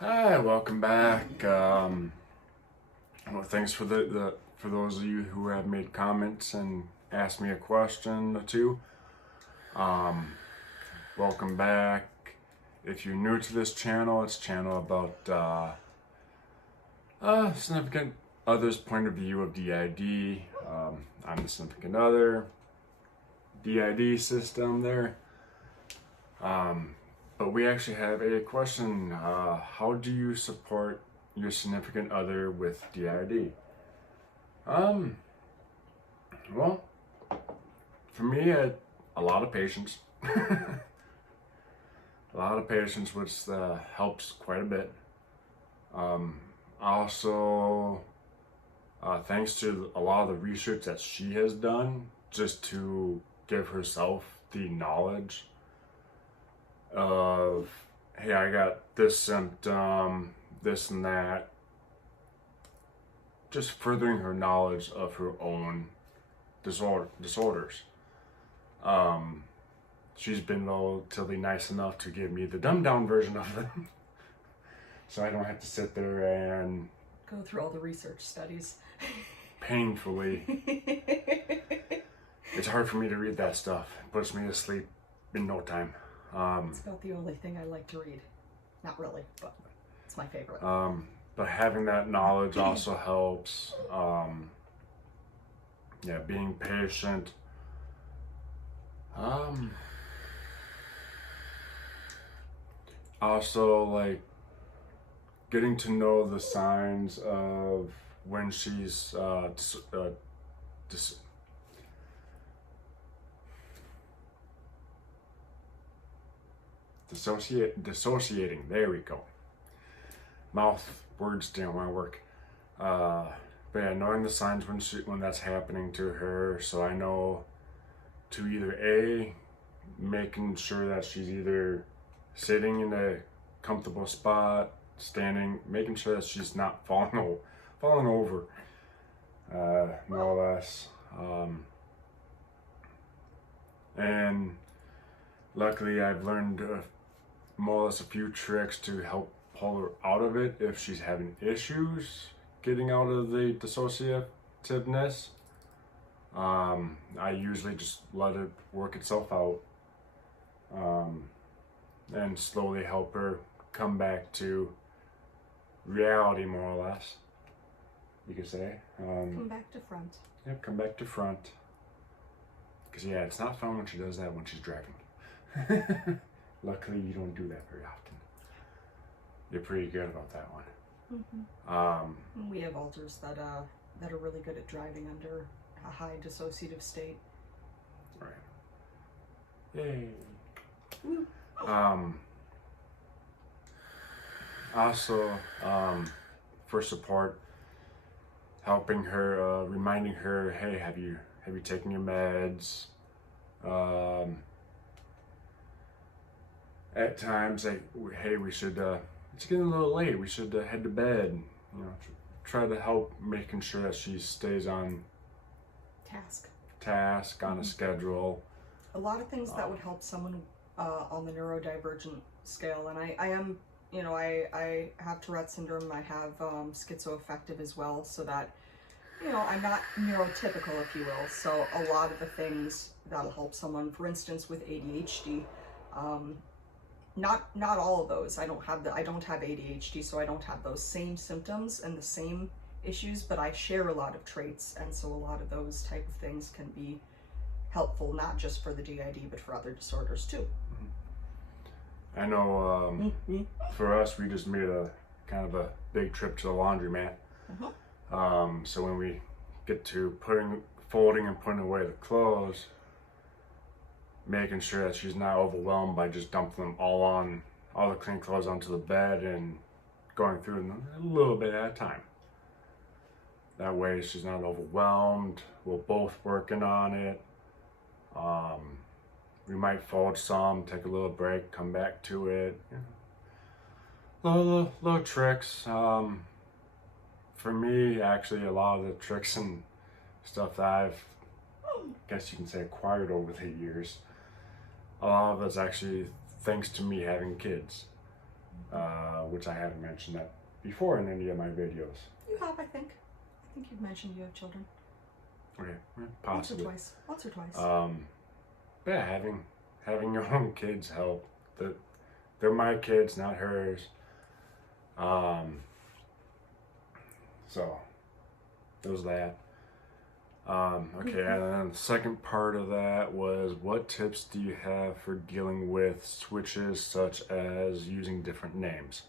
Hi, welcome back. Well, thanks for for those of you who have made comments and asked me a question or two. Um, Welcome back. If you're new to this channel, it's a channel about significant other's point of view of DID. I'm the significant other. DID system there. But we actually have a question. How do you support your significant other with DID? Well, for me, a lot of patience. A lot of patience, which helps quite a bit. Also, thanks to a lot of the research that she has done, just to give herself the knowledge of, hey, I got this symptom, this and that, just furthering her knowledge of her own disorders. She's been relatively nice enough to give me the dumbed down version of them, so I don't have to sit there and go through all the research studies. Painfully. It's hard for me to read that stuff. It puts me to sleep in no time. It's about the only thing I like to read. Not really, but it's my favorite. But having that knowledge also helps. Yeah, being patient. Also, like, getting to know the signs of when she's dissociating. There we go. Mouth words didn't want to work. But yeah, knowing the signs when that's happening to her, so I know to either making sure that she's either sitting in a comfortable spot, standing, making sure that she's not falling over, more or less. And luckily, I've learned more or less a few tricks to help pull her out of it if she's having issues getting out of the dissociativeness. I usually just let it work itself out, and slowly help her come back to reality, more or less, you could say. Come back to front. Yep, come back to front. Because yeah, it's not fun when she does that when she's driving. Luckily, you don't do that very often. You're pretty good about that one. Mm-hmm. We have alters that are really good at driving under a high dissociative state. Right. Yay. Woo. Also, for support, helping her, reminding her, hey, have you taken your meds? At times, like, hey, we should, it's getting a little late, we should head to bed. You know, try to help making sure that she stays on task, on a schedule. A lot of things that would help someone on the neurodivergent scale, and I am, I have Tourette syndrome, I have schizoaffective as well, so that, I'm not neurotypical, if you will. So a lot of the things that'll help someone, for instance, with ADHD, not all of those. I don't have ADHD, so I don't have those same symptoms and the same issues, but I share a lot of traits, and so a lot of those type of things can be helpful, not just for the DID, but for other disorders too. I know, for us, we just made a kind of a big trip to the laundromat. So when we get to folding and putting away the clothes, making sure that she's not overwhelmed by just dumping them all the clean clothes onto the bed and going through them a little bit at a time. That way she's not overwhelmed. We're both working on it. We might fold some, take a little break, come back to it. Little tricks. For me, actually, a lot of the tricks and stuff that I've, I guess you can say, acquired over the years, a lot of it's actually thanks to me having kids. which I haven't mentioned that before in any of my videos. You have, I think. I think you've mentioned you have children. Okay, possibly. Once or twice. But yeah, having your own kids help. They're my kids, not hers. So there's that. Okay, and then the second part of that was, what tips do you have for dealing with switches such as using different names?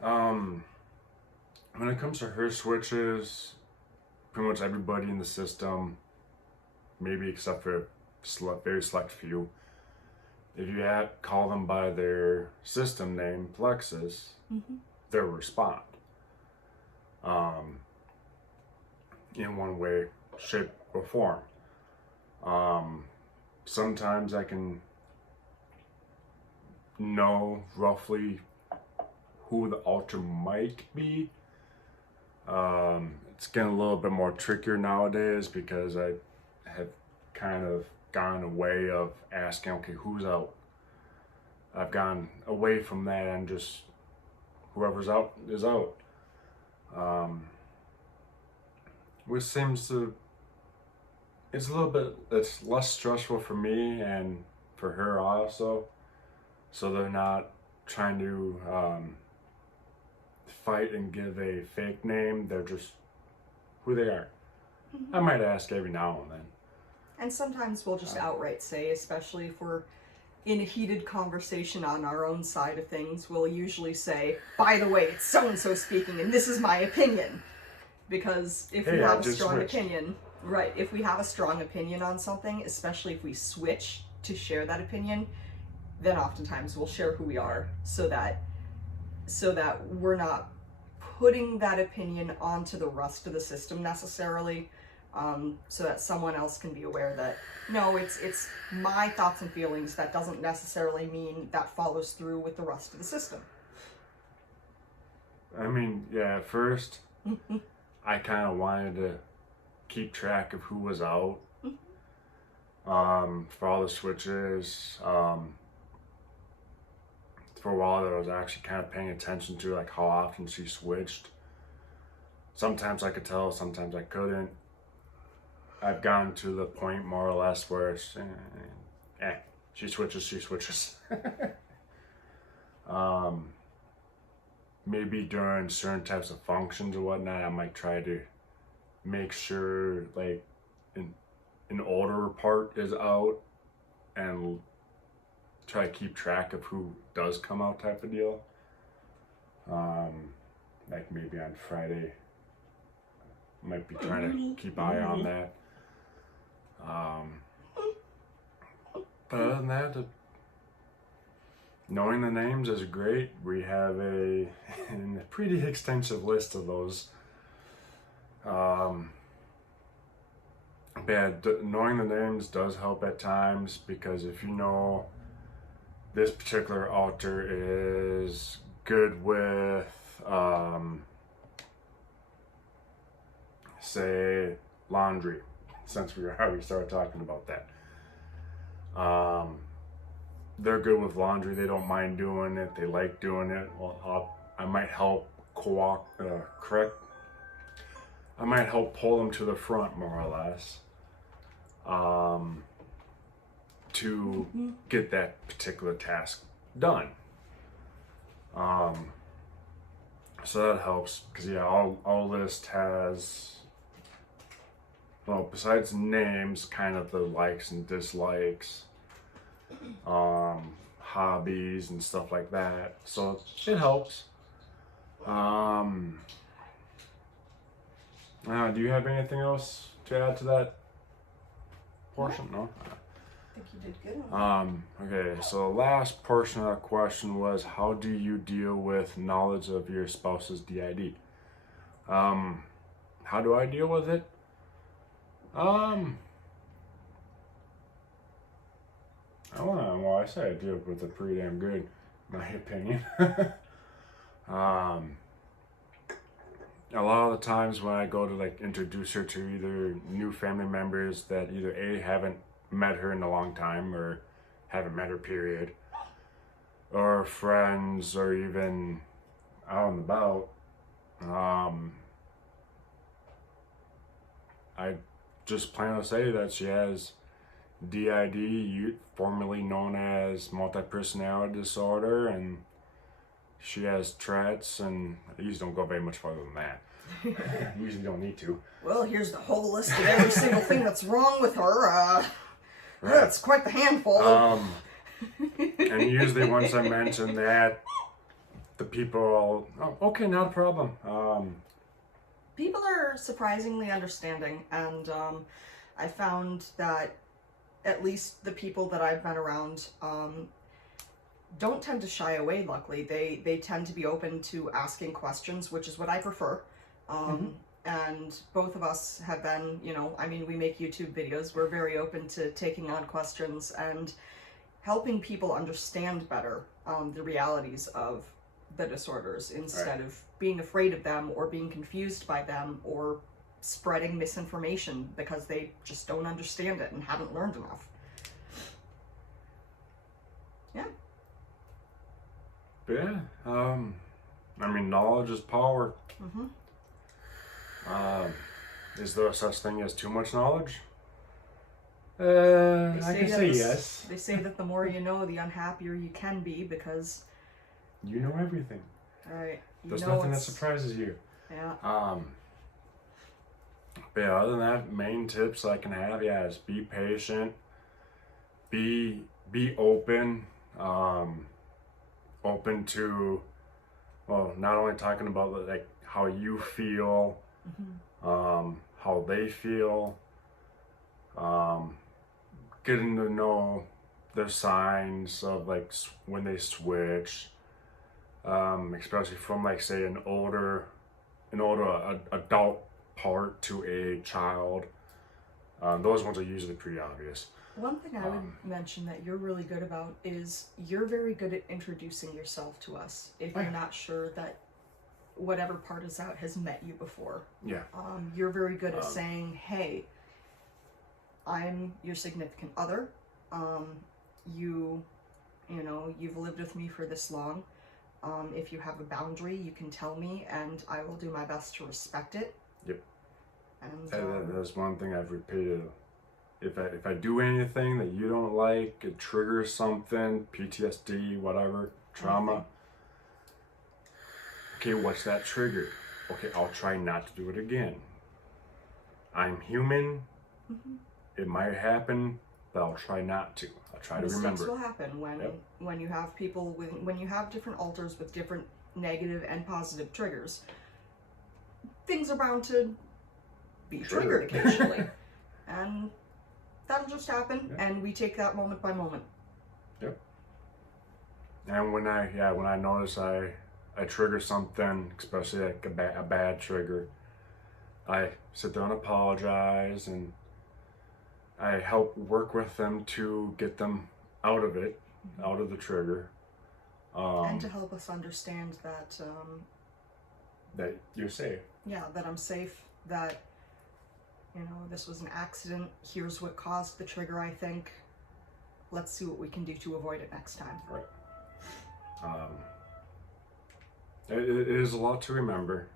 When it comes to her switches, pretty much everybody in the system, maybe except for very select few, if you call them by their system name, plexus, they'll respond. In one way, shape, or form. Sometimes I can know roughly who the alter might be. It's getting a little bit more trickier nowadays because I have kind of gone away of asking, okay, who's out? I've gone away from that and just whoever's out is out. Which seems to, it's less stressful for me and for her also. So they're not trying to fight and give a fake name. They're just who they are. I might ask every now and then. And sometimes we'll just outright say, especially if we're in a heated conversation on our own side of things, we'll usually say, by the way, it's so-and-so speaking, and this is my opinion. Because if we have a strong opinion, right, if we have a strong opinion on something, especially if we switch to share that opinion, then oftentimes we'll share who we are so that we're not putting that opinion onto the rest of the system necessarily, so that someone else can be aware that, no, it's my thoughts and feelings. That doesn't necessarily mean that follows through with the rest of the system. I mean, yeah, at first, I kind of wanted to keep track of who was out for all the switches. For a while there, I was actually kind of paying attention to like how often she switched. Sometimes I could tell, sometimes I couldn't. I've gotten to the point more or less where it's, she switches. Maybe during certain types of functions or whatnot, I might try to make sure like an older part is out and try to keep track of who does come out type of deal. Like maybe on Friday, might be trying to keep eye on that. But other than that, knowing the names is great. We have a pretty extensive list of those. But knowing the names does help at times, because if you know this particular alter is good with, say, laundry, since we already started talking about that. They're good with laundry. They don't mind doing it. They like doing it. Well, I might help I might help pull them to the front more or less, to get that particular task done. So that helps, because yeah, our list has, well, besides names, kind of the likes and dislikes, hobbies and stuff like that. So it helps. Do you have anything else to add to that portion? No? I think you did good. Okay, so the last portion of that question was, how do you deal with knowledge of your spouse's DID? How do I deal with it? I say I deal with it pretty damn good, in my opinion. A lot of the times when I go to like introduce her to either new family members that either A, haven't met her in a long time, or haven't met her period, or friends or even out and about, I just plan to say that she has DID, formerly known as multi-personality disorder, and she has Tourette's, and I usually don't go very much farther than that. Usually don't need to. Well, here's the whole list of every single thing that's wrong with her. That's quite the handful. And usually once I mention that, the people, oh, okay, not a problem. People are surprisingly understanding, and I found that at least the people that I've been around don't tend to shy away, luckily. They tend to be open to asking questions, which is what I prefer. And both of us have been, you know, I mean, we make YouTube videos. We're very open to taking on questions and helping people understand better the realities of the disorders instead of being afraid of them or being confused by them or spreading misinformation because they just don't understand it and haven't learned enough. Yeah. But yeah, I mean, knowledge is power. Is there such thing as too much knowledge? I can say yes. They say that the more you know, the unhappier you can be because you know everything. Right. There's nothing that surprises you. Yeah. But yeah, other than that, main tips I can have, is be patient, be open, open to, well, not only talking about like how you feel, how they feel, getting to know their signs of like when they switch, especially from like say an older adult part to a child. Those ones are usually pretty obvious. One thing I would mention that you're really good about is you're very good at introducing yourself to us if you're not sure that whatever part is out has met you before. Yeah. You're very good at saying, hey, I'm your significant other. You know, you've lived with me for this long. If you have a boundary, you can tell me and I will do my best to respect it. Yep. And that's one thing I've repeated. If I do anything that you don't like, it triggers something, PTSD, whatever, trauma. Okay, what's that trigger? Okay, I'll try not to do it again. I'm human. It might happen, but I'll try not to. I'll try to remember. Mistakes will happen when you have people when you have different alters with different negative and positive triggers. Things are bound to be triggered occasionally, and that'll just happen. And we take that moment by moment. Yep. And when I notice I trigger something, especially like a bad trigger, I sit there and apologize, and I help work with them to get them out of it, out of the trigger. And to help us understand that that you're safe. Yeah, that I'm safe, that, you know, this was an accident, here's what caused the trigger, I think. Let's see what we can do to avoid it next time. Right. It is a lot to remember,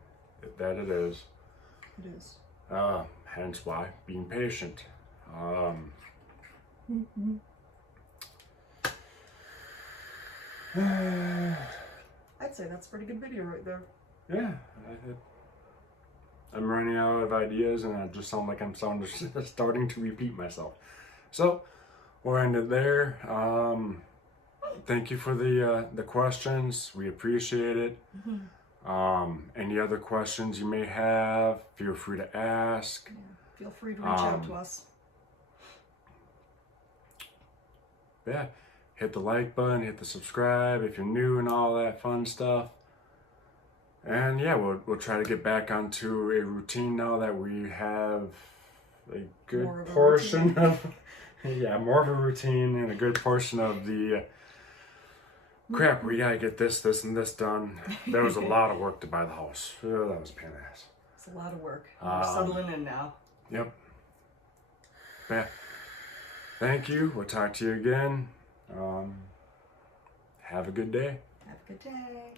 that it is. It is. Hence why being patient. I'd say that's a pretty good video right there. Yeah. I'm running out of ideas and I just sound like I'm starting to repeat myself. So, we'll end it there. Thank you for the questions. We appreciate it. Any other questions you may have, feel free to ask. Yeah, feel free to reach out to us. Yeah, hit the like button, hit the subscribe if you're new and all that fun stuff. And yeah, we'll try to get back onto a routine now that we have a good portion of more of a routine and a good portion of the crap. We gotta get this, and this done. There was a lot of work to buy the house. Oh, that was a pain in the ass. It's a lot of work. We're settling in now. Yep. Yeah. Thank you. We'll talk to you again. have a good day. Have a good day.